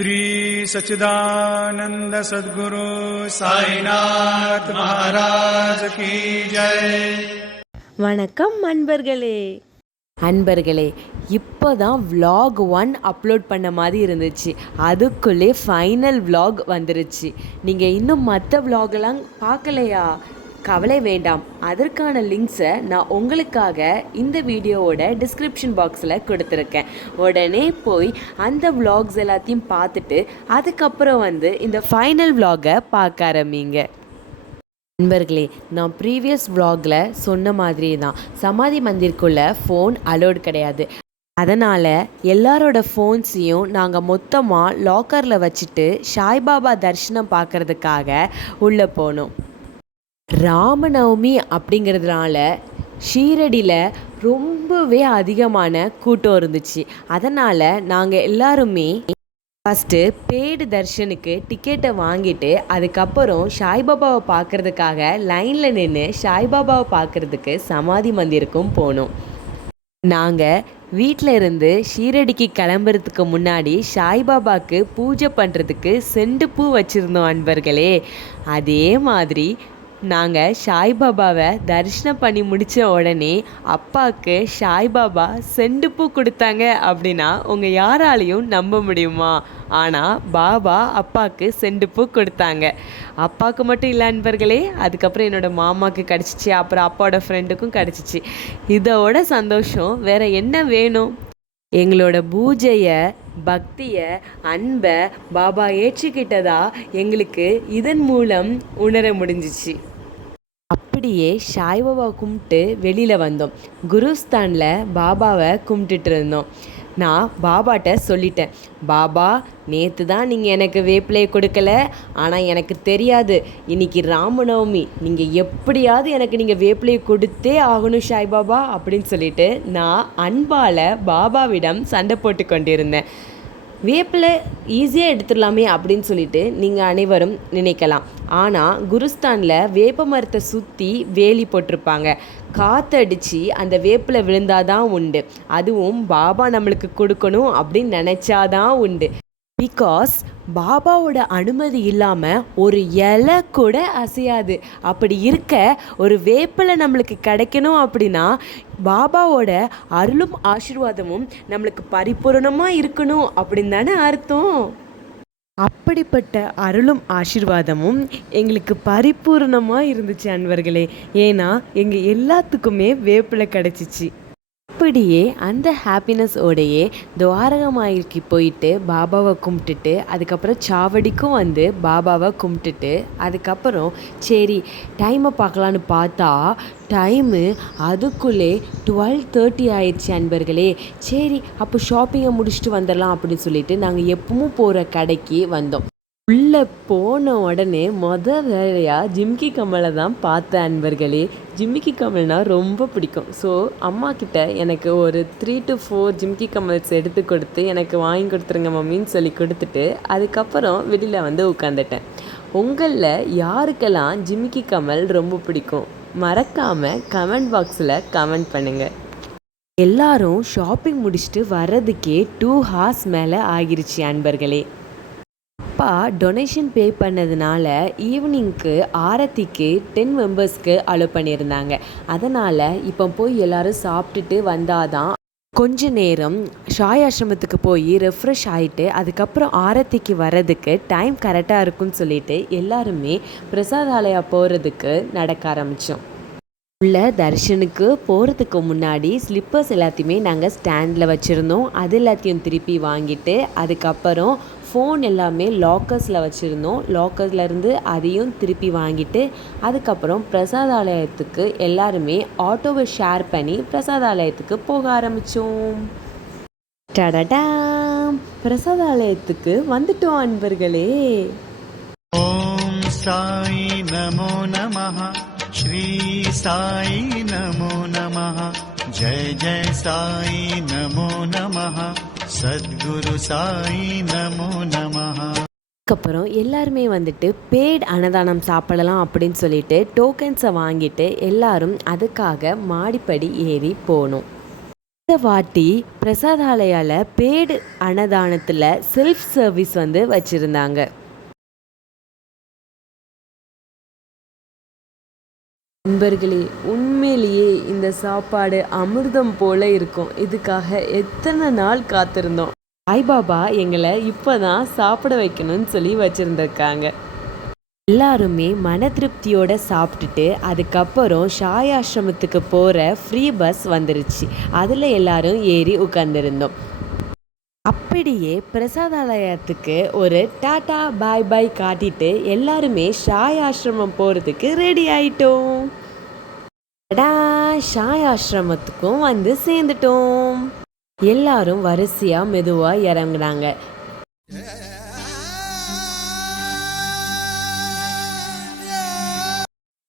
श्री सच्चिदानंद सद्गुरु साईनाथ महाराज की जय. வணக்கம் அன்பர்களே, இப்போ தான் vlog 1 அப்லோட் பண்ண மாதிரி இருந்துச்சு. அதுக்குள்ளே ஃபைனல் vlog வந்துருச்சு. நீங்கள் இன்னும் மற்ற vlogலாம் பார்க்கலையா? கவலை வேண்டாம், அதற்கான லிங்க்ஸை நான் உங்களுக்காக இந்த வீடியோவோட டிஸ்கிரிப்ஷன் பாக்ஸில் கொடுத்துருக்கேன். உடனே போய் அந்த vlogs எல்லாத்தையும் பார்த்துட்டு அதுக்கப்புறம் இந்த ஃபைனல் vlog-ஐ பார்க்க ஆரம்பிங்க. நண்பர்களே, நான் ப்ரீவியஸ் vlogல சொன்ன மாதிரி தான் சமாதி மந்திருக்குள்ளே ஃபோன் அலோடு கிடையாது. அதனால் எல்லாரோட ஃபோன்ஸையும் நாங்கள் மொத்தமாக லாக்கரில் வச்சுட்டு சாய்பாபா தரிசனம் பார்க்குறதுக்காக உள்ளே போனோம். ராமநவமி அப்படிங்கிறதுனால ஷீரடியில் ரொம்பவே அதிகமான கூட்டம் இருந்துச்சு. அதனால் நாங்கள் எல்லாருமே ஃபஸ்ட்டு பெய்டு தர்ஷனுக்கு டிக்கெட்டை வாங்கிட்டு அதுக்கப்புறம் சாய்பாபாவை பார்க்குறதுக்காக லைனில் நின்று சாய்பாபாவை பார்க்குறதுக்கு சமாதி மந்திருக்கும் போனோம். நாங்கள் வீட்டில் இருந்து ஷீரடிக்கு கிளம்புறதுக்கு முன்னாடி சாய்பாபாவுக்கு பூஜை பண்ணுறதுக்கு செண்டு பூ வச்சுருந்தோம் அன்பர்களே. அதே மாதிரி நாங்கள் சாய்பாபாவை தரிசனம் பண்ணி முடித்த உடனே அப்பாவுக்கு சாய்பாபா செண்டு பூ கொடுத்தாங்க அப்படின்னா உங்கள் யாராலையும் நம்ப முடியுமா? ஆனால் பாபா அப்பாவுக்கு செண்டு பூ கொடுத்தாங்க. அப்பாவுக்கு மட்டும் இல்லை அன்பர்களே, அதுக்கப்புறம் என்னோடய மாமாவுக்கு கிடச்சிச்சு, அப்புறம் அப்பாவோட ஃப்ரெண்டுக்கும் கிடச்சிச்சு. இதோட சந்தோஷம் வேறு என்ன வேணும்? எங்களோட பூஜையை, பக்தியை, அன்பை பாபா ஏற்றுக்கிட்டதா எங்களுக்கு இதன் மூலம் உணர முடிஞ்சிச்சு. அப்படியே சாய்பாபா கும்பிட்டு வெளியில் வந்தோம். குருஸ்தானில் பாபாவை கும்பிட்டுட்டு இருந்தோம். நான் பாபாட்ட சொல்லிட்டேன், பாபா நேற்று தான் நீங்கள் எனக்கு வேப்பிலையை கொடுக்கல, ஆனால் எனக்கு தெரியாது இன்றைக்கி ராமநவமி, நீங்கள் எப்படியாவது எனக்கு நீங்கள் வேப்பிலையை கொடுத்தே ஆகணும் சாய்பாபா அப்படின்னு சொல்லிட்டு நான் அன்பால் பாபாவிடம் சண்டை போட்டு கொண்டிருந்தேன். வேப்பிலை ஈஸியாக எடுத்துடலாமே அப்படின்னு சொல்லிட்டு நீங்கள் அனைவரும் நினைக்கலாம். ஆனால் குருஸ்தானில் வேப்ப மரத்தை சுற்றி வேலி போட்டிருப்பாங்க. காற்றடிச்சு அந்த வேப்பிலை விழுந்தாதான் உண்டு. அதுவும் பாபா நம்மளுக்கு கொடுக்கணும் அப்படின்னு நினச்சாதான் உண்டு. பிகாஸ் பாபாவோட அனுமதி இல்லாமல் ஒரு இலை கூட அசையாது. அப்படி இருக்க ஒரு வேப்பிலை நம்மளுக்கு கிடைக்கணும் அப்படின்னா பாபாவோட அருளும் ஆசீர்வாதமும் நம்மளுக்கு பரிபூரணமாக இருக்கணும் அப்படின்னு தானே அர்த்தம். அப்படிப்பட்ட அருளும் ஆசீர்வாதமும் எங்களுக்கு பரிபூர்ணமாக இருந்துச்சு அன்பர்களே. ஏன்னா எங்கள் எல்லாத்துக்குமே வேப்பிலை கிடச்சிச்சு. அப்படியே அந்த ஹாப்பினஸோடையே துவாரகமாயிருக்கு போயிட்டு பாபாவை கும்பிட்டுட்டு அதுக்கப்புறம் சாவடிக்கும் பாபாவை கும்பிட்டுட்டு அதுக்கப்புறம் சரி டைமை பார்க்கலான்னு பார்த்தா டைமு அதுக்குள்ளே 12:30 ஆயிடுச்சு அன்பர்களே. சரி அப்போ ஷாப்பிங்கை முடிச்சுட்டு வந்துடலாம் அப்படின்னு சொல்லிட்டு நாங்கள் எப்பவும் போகிற கடைக்கு வந்தோம். உள்ளே போன உடனே வேலையாக ஜிம்கி கமலை தான் பார்த்தேன் அன்பர்களே. ஜிம்கி கமல்னால் ரொம்ப பிடிக்கும். ஸோ அம்மா கிட்ட எனக்கு ஒரு 3 to 4 ஜிம்கி கமல்ஸ் எடுத்து கொடுத்து எனக்கு வாங்கி கொடுத்துருங்க மம்மின்னு சொல்லி கொடுத்துட்டு அதுக்கப்புறம் வெளியில் உட்காந்துட்டேன். உங்களில் யாருக்கெல்லாம் ஜிம்கி கமல் ரொம்ப பிடிக்கும் மறக்காமல் கமெண்ட் பாக்ஸில் கமெண்ட் பண்ணுங்கள். எல்லாரும் ஷாப்பிங் முடிச்சுட்டு வர்றதுக்கே 2 hours மேலே ஆகிருச்சு அன்பர்களே. அப்பா டொனேஷன் பே பண்ணதுனால ஈவினிங்க்கு ஆரத்திக்கு 10 மெம்பர்ஸ்க்கு அலோவ் பண்ணியிருந்தாங்க. அதனால் இப்போ போய் எல்லோரும் சாப்பிட்டுட்டு வந்தாதான் கொஞ்ச நேரம் சாய் ஆசிரமத்துக்கு போய் ரெஃப்ரெஷ் ஆகிட்டு அதுக்கப்புறம் ஆரத்திக்கு வர்றதுக்கு டைம் கரெக்டாக இருக்குன்னு சொல்லிட்டு எல்லாருமே பிரசாதாலயா போகிறதுக்கு நடக்க ஆரம்பித்தோம். உள்ள தர்ஷனுக்கு போகிறதுக்கு முன்னாடி ஸ்லிப்பர்ஸ் எல்லாத்தையுமே நாங்கள் ஸ்டாண்டில் வச்சுருந்தோம். அது எல்லாத்தையும் திருப்பி வாங்கிட்டு அதுக்கப்புறம் ஃபோன் எல்லாமே லாக்கர்ஸில் வச்சுருந்தோம். லாக்கர்ஸ்லேருந்து அதையும் திருப்பி வாங்கிட்டு அதுக்கப்புறம் பிரசாதாலயத்துக்கு எல்லாருமே ஆட்டோவை ஷேர் பண்ணி பிரசாதாலயத்துக்கு போக ஆரம்பித்தோம். டடடாம், பிரசாதாலயத்துக்கு வந்துட்டோம் அன்பர்களே. ஓம் சாய் நமோ நமஹ, ஸ்ரீ சாய் நமோ நமஹ, ஜெய ஜெய சாய் நமோ நமஹ, சத்குரு சாய் நமோ நமஹ. அதுக்கப்புறம் எல்லாருமே பெய்ட் அன்னதானம் சாப்பிடலாம் அப்படின்னு சொல்லிட்டு டோக்கன்ஸை வாங்கிட்டு எல்லாரும் அதுக்காக மாடிப்படி ஏறி போனோம். இந்த வாட்டி பிரசாதாலயால பேடு அன்னதானத்தில் செல்ஃப் சர்வீஸ் வச்சுருந்தாங்க. நண்பர்களே, உண்மையிலேயே இந்த சாப்பாடு அமிர்தம் போல இருக்கும். இதுக்காக எத்தனை நாள் காத்திருந்தோம். சாய்பாபா எங்களை இப்போதான் சாப்பிட வைக்கணும்னு சொல்லி வச்சுருந்துருக்காங்க. எல்லாருமே மன திருப்தியோட சாப்பிட்டுட்டு அதுக்கப்புறம் ஷாய் ஆசிரமத்துக்கு போகிற ஃப்ரீ பஸ் வந்துருச்சு. அதில் எல்லாரும் ஏறி உட்கார்ந்துருந்தோம். அப்படியே பிரசாதாலயத்துக்கு ஒரு டாட்டா பாய் பாய் காட்டிட்டு எல்லாருமே ஷாய் ஆசிரமம் போகிறதுக்கு ரெடி ஆயிட்டோம். ஷாய் ஆசிரமத்துக்கும் சேர்ந்துட்டோம். எல்லாரும் வரிசையாக மெதுவாக இறங்குனாங்க.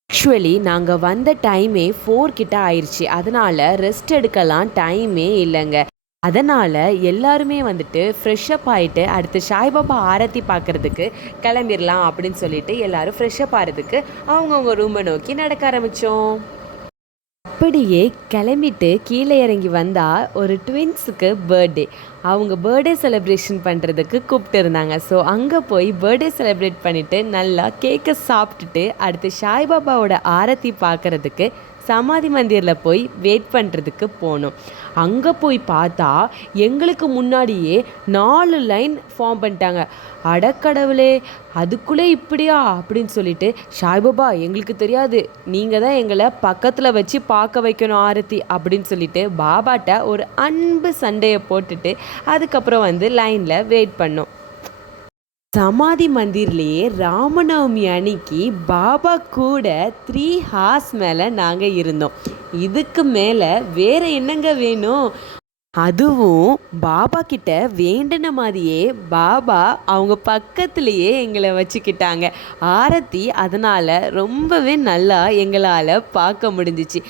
ஆக்சுவலி நாங்கள் வந்த டைமே 4 கிட்ட ஆயிடுச்சு. அதனால் ரெஸ்ட் எடுக்கலாம் டைமே இல்லைங்க. அதனால் எல்லாருமே ஃப்ரெஷ்ஷப் ஆகிட்டு அடுத்து சாய்பாபா ஆரத்தி பார்க்குறதுக்கு கிளம்பிடலாம் அப்படின்னு சொல்லிட்டு எல்லோரும் ஃப்ரெஷ்ஷப் ஆகிறதுக்கு அவங்கவுங்க ரூமை நோக்கி நடக்க ஆரம்பித்தோம். அப்படியே கிளம்பிட்டு கீழே இறங்கி வந்தால் ஒரு ட்வின்ஸுக்கு பர்த்டே. அவங்க பர்த்டே செலிப்ரேஷன் பண்ணுறதுக்கு கூப்பிட்டு இருந்தாங்க. ஸோ அங்கே போய் பர்த்டே செலிப்ரேட் பண்ணிவிட்டு நல்லா கேக்கை சாப்பிட்டுட்டு அடுத்து சாய்பாபாவோட ஆரத்தி பார்க்குறதுக்கு சமாதி மந்திரில் போய் வெயிட் பண்ணுறதுக்கு போனோம். அங்கே போய் பார்த்தா எங்களுக்கு முன்னாடியே 4 லைன் ஃபார்ம் பண்ணிட்டாங்க. அடக்கடவுளே, அதுக்குள்ளே இப்படியா அப்படின்னு சொல்லிட்டு, சாய்பாபா எங்களுக்கு தெரியாது, நீங்கள் தான் எங்களை பக்கத்தில் வச்சு பார்க்க வைக்கணும் ஆரத்தி அப்படின்னு சொல்லிட்டு பாபாட்ட ஒரு அன்பு சண்டையை போட்டுட்டு அதுக்கப்புறம் லைனில் வெயிட் பண்ணோம். சமாதி மந்திர்லேயே ராமநவமி அன்னைக்கு பாபா கூட 3 hours மேலே நாங்கள் இருந்தோம். இதுக்கு மேலே வேற என்னங்க வேணும்? அதுவும் பாபா கிட்ட வேண்டின மாதிரியே பாபா அவங்க பக்கத்துலேயே எங்களை வச்சுக்கிட்டாங்க. ஆரத்தி அதனால் ரொம்பவே நல்லா எங்களால் பார்க்க முடிஞ்சிச்சு.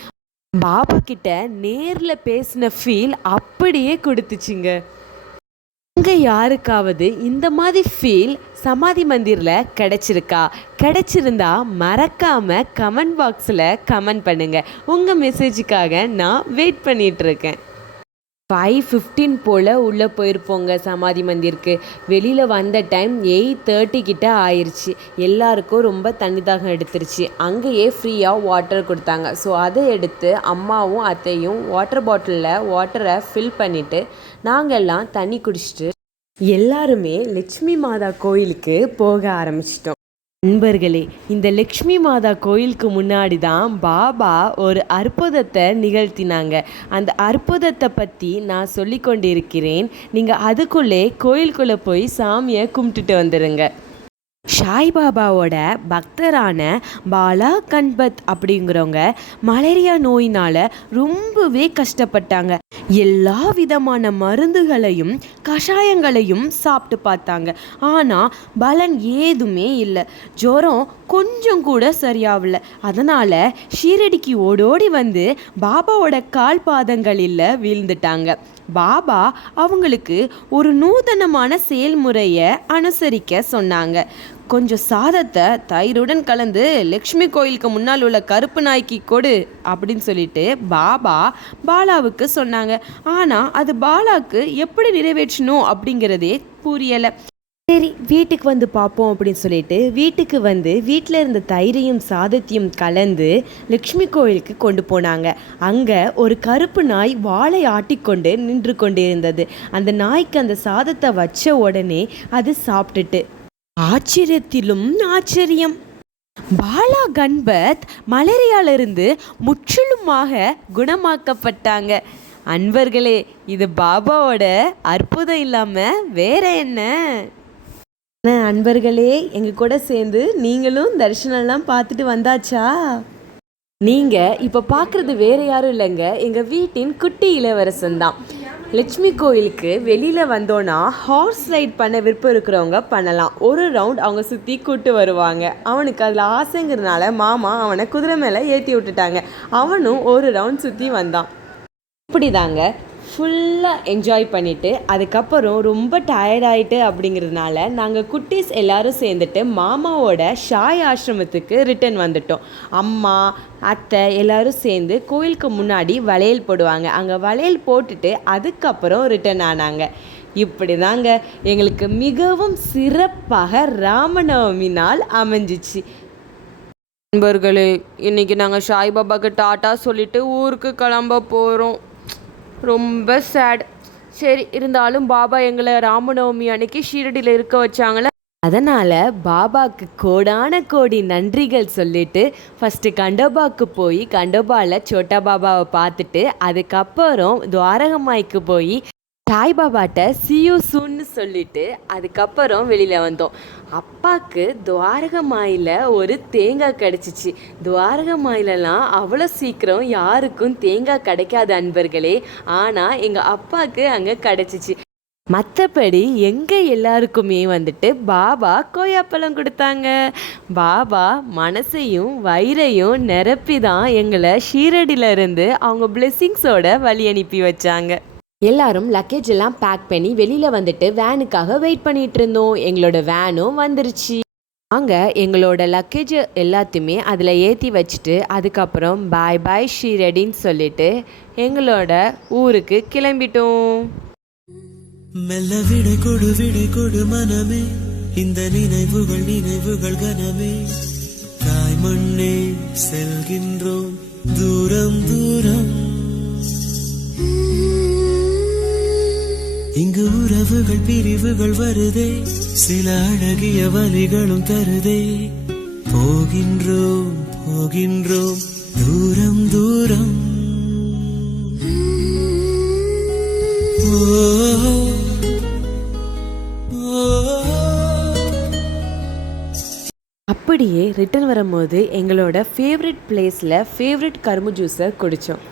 பாபா கிட்ட நேரில் பேசின ஃபீல் அப்படியே கொடுத்துச்சிங்க. அங்கே யாருக்காவது இந்த மாதிரி ஃபீல் சமாதி மந்திரில் கிடைச்சிருந்தா மறக்காமல் கமெண்ட் பாக்ஸில் கமெண்ட் பண்ணுங்கள். உங்கள் மெசேஜுக்காக நான் வெயிட் பண்ணிகிட்ருக்கேன். 5:15 போல் உள்ளே போயிருப்போங்க சமாதி மந்திருக்கு. வெளியில் வந்த டைம் 8:30 கிட்ட ஆயிடுச்சு. எல்லாருக்கும் ரொம்ப தண்ணி தாகம் எடுத்துருச்சு. அங்கேயே ஃப்ரீயாக வாட்டர் கொடுத்தாங்க. ஸோ அதை எடுத்து அம்மாவும் அத்தையும் வாட்டர் பாட்டிலில் வாட்டரை ஃபில் பண்ணிவிட்டு நாங்கள் எல்லாம் தண்ணி குடிச்சிட்டு எல்லாருமே லட்சுமி மாதா கோயிலுக்கு போக ஆரம்பிச்சிட்டோம். நண்பர்களே, இந்த லக்ஷ்மி மாதா கோயிலுக்கு முன்னாடி தான் பாபா ஒரு அற்புதத்தை நிகழ்த்தினாங்க. அந்த அற்புதத்தை பற்றி நான் சொல்லி கொண்டிருக்கிறேன். நீங்கள் அதுக்குள்ளே கோயிலுக்குள்ளே போய் சாமியை கும்பிட்டுட்டு வந்துடுங்க. சாய்பாபாவோட பக்தரான பாலா கன்பத் அப்படிங்கிறவங்க மலேரியா நோயினால் ரொம்பவே கஷ்டப்பட்டாங்க. எல்லா விதமான மருந்துகளையும் கஷாயங்களையும் சாப்பிட்டு பார்த்தாங்க. ஆனால் பலன் ஏதுமே இல்லை. ஜுரம் கொஞ்சம் கூட சரியாகல. அதனால் ஷீரடிக்கு ஓடோடி பாபாவோட கால் பாதங்களில் வீழ்ந்துட்டாங்க. பாபா அவங்களுக்கு ஒரு நூதனமான செயல்முறையை அனுசரிக்க சொன்னாங்க. கொஞ்சம் சாதத்தை தயிருடன் கலந்து லக்ஷ்மி கோயிலுக்கு முன்னால் உள்ள கருப்பு நாய்க்கு கொடு அப்படின்னு சொல்லிட்டு பாபா பாலாவுக்கு சொன்னாங்க. ஆனால் அது பாலாவுக்கு எப்படி நிறைவேற்றணும் அப்படிங்கிறதே புரியலை. சரி, வீட்டுக்கு பார்ப்போம் அப்படின்னு சொல்லிட்டு வீட்டுக்கு வீட்டில் இருந்த தயிரையும் சாதத்தையும் கலந்து லக்ஷ்மி கோயிலுக்கு கொண்டு போனாங்க. அங்கே ஒரு கருப்பு நாய் வாளை ஆட்டிக்கொண்டு நின்று கொண்டு இருந்தது. அந்த நாய்க்கு அந்த சாதத்தை வச்ச உடனே அது சாப்பிட்டுட்டு ஆச்சரியத்திலும் ஆச்சரியம், பாலா கன்பத் மலேரியாவிலிருந்து முற்றிலுமாக குணமாக்கப்பட்டாங்க. அன்பர்களே, இது பாபாவோட அற்புதம் இல்லாமல் வேற என்ன? அன்பர்களே, எங்கள் கூட சேர்ந்து நீங்களும் தரிசனம்லாம் பார்த்துட்டு வந்தாச்சா? நீங்கள் இப்போ பார்க்குறது வேறு யாரும் இல்லைங்க, எங்கள் வீட்டின் குட்டி இளவரசன் தான். லட்சுமி கோயிலுக்கு வெளியில் வந்தோன்னா ஹார்ஸ் ரைட் பண்ண விருப்பம் இருக்கிறவங்க பண்ணலாம். ஒரு ரவுண்ட் அவங்க சுற்றி கூட்டு வருவாங்க. அவனுக்கு அதில் ஆசைங்கிறதுனால மாமா அவனை குதிரை மேலே ஏற்றி விட்டுட்டாங்க. அவனும் ஒரு ரவுண்ட் சுற்றி வந்தான். இப்படி தாங்க ஃபுல்லாக என்ஜாய் பண்ணிவிட்டு அதுக்கப்புறம் ரொம்ப டயர்டாயிட்டு அப்படிங்கிறதுனால நாங்கள் குட்டீஸ் எல்லோரும் சேர்ந்துட்டு மாமாவோட ஷாய் ஆசிரமத்துக்கு ரிட்டர்ன் வந்துட்டோம். அம்மா அத்தை எல்லோரும் சேர்ந்து கோயிலுக்கு முன்னாடி வளையல் போடுவாங்க. அங்கே வளையல் போட்டுட்டு அதுக்கப்புறம் ரிட்டர்ன் ஆனாங்க. இப்படி தாங்க எங்களுக்கு மிகவும் சிறப்பாக ராமநவமி நாள் அமைஞ்சிச்சு. நண்பர்களே, இன்றைக்கி நாங்கள் சாய்பாபாவுக்கு டாட்டா சொல்லிவிட்டு ஊருக்கு கிளம்ப போகிறோம். ரொம்ப சேட். சரி, இருந்தாலும் பாபா எங்களை ராமநவமி அன்னைக்கு ஷீரடியில் இருக்க வச்சாங்களே, அதனால் பாபாவுக்கு கோடான கோடி நன்றிகள் சொல்லிவிட்டு ஃபஸ்ட்டு கண்டோபாவுக்கு போய் கண்டோபாவில் சோட்டா பாபாவை பார்த்துட்டு அதுக்கப்புறம் துவாரகமாய்க்கு போய் சாய்பாபாட்ட சியூ சூன்னு சொல்லிட்டு அதுக்கப்புறம் வெளியில் வந்தோம். அப்பாவுக்கு துவாரகமாயில் ஒரு தேங்காய் கிடச்சிச்சு. துவாரகமாயிலலாம் அவ்வளோ சீக்கிரம் யாருக்கும் தேங்காய் கிடைக்காது அன்பர்களே. ஆனால் எங்கள் அப்பாவுக்கு அங்கே கிடச்சிச்சு. மற்றபடி எங்கள் எல்லாருக்குமே வந்துட்டு பாபா கொய்யாப்பழம் கொடுத்தாங்க. பாபா மனசையும் வயிறையும் நிரப்பி தான் எங்களை ஷீரடியிலேருந்து அவங்க பிளெஸ்ஸிங்ஸோட வழி அனுப்பி வச்சாங்க. எல்லாரும் லக்கேஜ் எல்லாம் பேக் பண்ணி வெளியில் வந்துட்டு வேனுக்காக வெயிட் பண்ணிகிட்டு இருந்தோம். எங்களோட வேனும் வந்துருச்சு. நாங்கள் எங்களோட லக்கேஜ் எல்லாத்தையுமே அதில் ஏற்றி வச்சுட்டு அதுக்கப்புறம் பாய் பாய் ஷீரடின்னு சொல்லிட்டு எங்களோட ஊருக்கு கிளம்பிட்டோம். மெல்ல விடை கொடு மனமே, இந்த நினைவுகள் கனமே, தாய் மண்ணே செல்கின்றோம் தூரம் தூரம். இங்கு உறவுகள் பிரிவுகள் வருதே, சில அழகிய வலிகளும் தருதே. போகின்றோம் தூரம் தூரம். அப்படியே ரிட்டர்ன் வரும்போது எங்களோட ஃபேவரட் பிளேஸில் ஃபேவரட் கரும்பு ஜூஸை குடித்தோம்.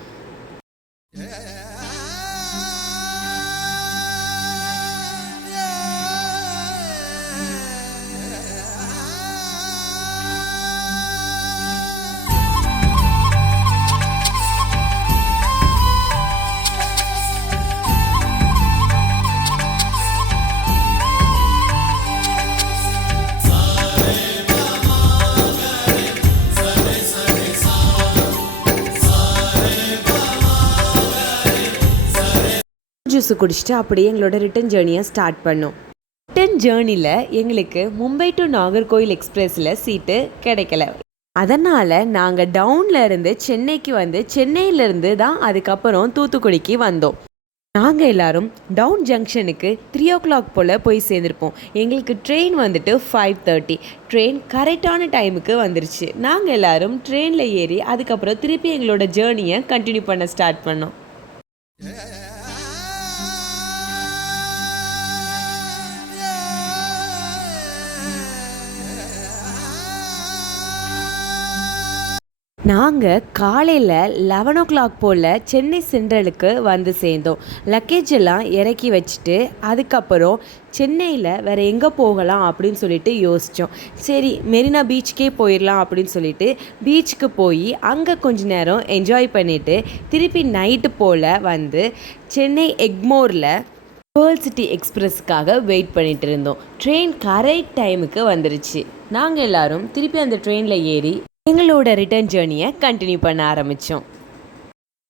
ஜூஸு குடிச்சிட்டு அப்படியே எங்களோட ரிட்டன் ஜேர்னியை ஸ்டார்ட் பண்ணோம். ரிட்டன் ஜேர்னியில் எங்களுக்கு மும்பை டு நாகர்கோயில் எக்ஸ்பிரஸில் சீட்டு கிடைக்கல. அதனால் நாங்கள் டவுனில் இருந்து சென்னைக்கு வந்து சென்னையிலேருந்து தான் அதுக்கப்புறம் தூத்துக்குடிக்கு வந்தோம். நாங்கள் எல்லோரும் டவுன் ஜங்ஷனுக்கு 3 o'clock போல் போய் சேர்ந்துருப்போம். எங்களுக்கு ட்ரெயின் வந்துட்டு 5:30. ட்ரெயின் கரெக்டான டைமுக்கு வந்துருச்சு. நாங்கள் எல்லோரும் ட்ரெயினில் ஏறி அதுக்கப்புறம் திருப்பி எங்களோட ஜேர்னியை கண்டினியூ பண்ண ஸ்டார்ட் பண்ணோம். நாங்கள் காலையில் 11 o'clock போல் சென்னை சென்ட்ரலுக்கு வந்து சேர்ந்தோம். லக்கேஜ் எல்லாம் இறக்கி வச்சுட்டு அதுக்கப்புறம் சென்னையில் வேறு எங்கே போகலாம் அப்படின்னு சொல்லிட்டு யோசித்தோம். சரி, மெரினா பீச்சுக்கே போயிடலாம் அப்படின்னு சொல்லிட்டு பீச்சுக்கு போய் அங்கே கொஞ்ச நேரம் என்ஜாய் பண்ணிவிட்டு திருப்பி நைட்டு போல் வந்து சென்னை எக்மோரில் பேர்ல் சிட்டி எக்ஸ்பிரஸுக்காக வெயிட் பண்ணிகிட்டு இருந்தோம். ட்ரெயின் கரெக்ட் டைமுக்கு வந்துருச்சு. நாங்கள் எல்லோரும் திருப்பி அந்த ட்ரெயினில் ஏறி எங்களோட ரிட்டர்ன் ஜேர்னியை கண்டினியூ பண்ண ஆரம்பித்தோம்.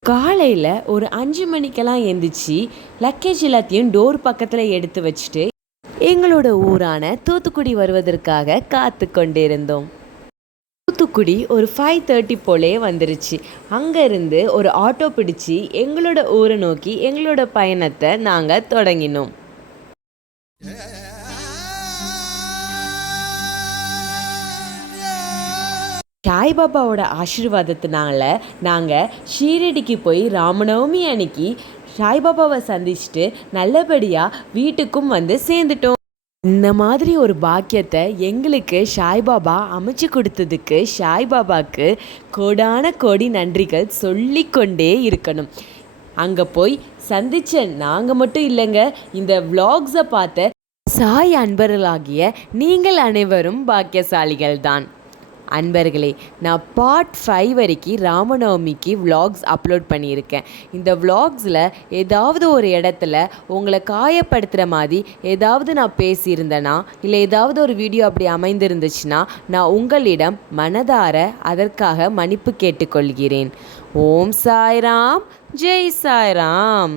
காலையில் ஒரு 5 மணிக்கெல்லாம் எழுந்திரிச்சு லக்கேஜ் எல்லாத்தையும் டோர் பக்கத்தில் எடுத்து வச்சுட்டு எங்களோட ஊரான தூத்துக்குடி வருவதற்காக காத்து கொண்டு இருந்தோம். தூத்துக்குடி ஒரு 5:30 போலே வந்துருச்சு. அங்கேருந்து ஒரு ஆட்டோ பிடிச்சி எங்களோட ஊரை நோக்கி எங்களோட பயணத்தை நாங்கள் தொடங்கினோம். சாய்பாபாவோட ஆசீர்வாதத்தினால நாங்கள் ஷீரடிக்கு போய் ராமநவமி அன்னைக்கு சாய்பாபாவை சந்திச்சுட்டு நல்லபடியாக வீட்டுக்கும் வந்து சேர்ந்துட்டோம். இந்த மாதிரி ஒரு பாக்கியத்தை எங்களுக்கு சாய்பாபா அமைச்சு கொடுத்ததுக்கு சாய்பாபாவுக்கு கோடான கோடி நன்றிகள் சொல்லிக்கொண்டே இருக்கணும். அங்கே போய் சந்தித்த நாங்கள் மட்டும் இல்லைங்க, இந்த விளாக்ஸை பார்த்த சாய் அன்பர்களாகிய நீங்கள் அனைவரும் பாக்கியசாலிகள் தான். அன்பர்களே, நான் பார்ட் 5 வரைக்கும் ராமநவமிக்கு vlogs அப்லோட் பண்ணியிருக்கேன். இந்த vlogsல ஏதாவது ஒரு இடத்துல உங்களை காயப்படுத்துகிற மாதிரி ஏதாவது நான் பேசியிருந்தேனா, இல்லை ஏதாவது ஒரு வீடியோ அப்படி அமைந்திருந்துச்சுன்னா நான் உங்களிடம் மனதார அதற்காக மன்னிப்பு கேட்டுக்கொள்கிறேன். ஓம் சாய்ராம், ஜெய் சாய்ராம்.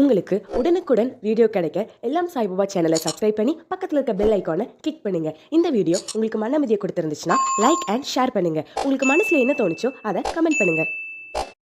உங்களுக்கு உடனுக்குடன் வீடியோ கிடைக்க எல்லாம் சாய்பாபா சேனலை சப்ஸ்கிரைப் பண்ணி பக்கத்தில் இருக்க பெல் ஐக்கானை கிளிக் பண்ணுங்க. இந்த வீடியோ உங்களுக்கு மன அமைதியை கொடுத்துருந்துச்சுன்னா லைக் அண்ட் ஷேர் பண்ணுங்க. உங்களுக்கு மனசுல என்ன தோணுச்சோ அதை கமெண்ட் பண்ணுங்க.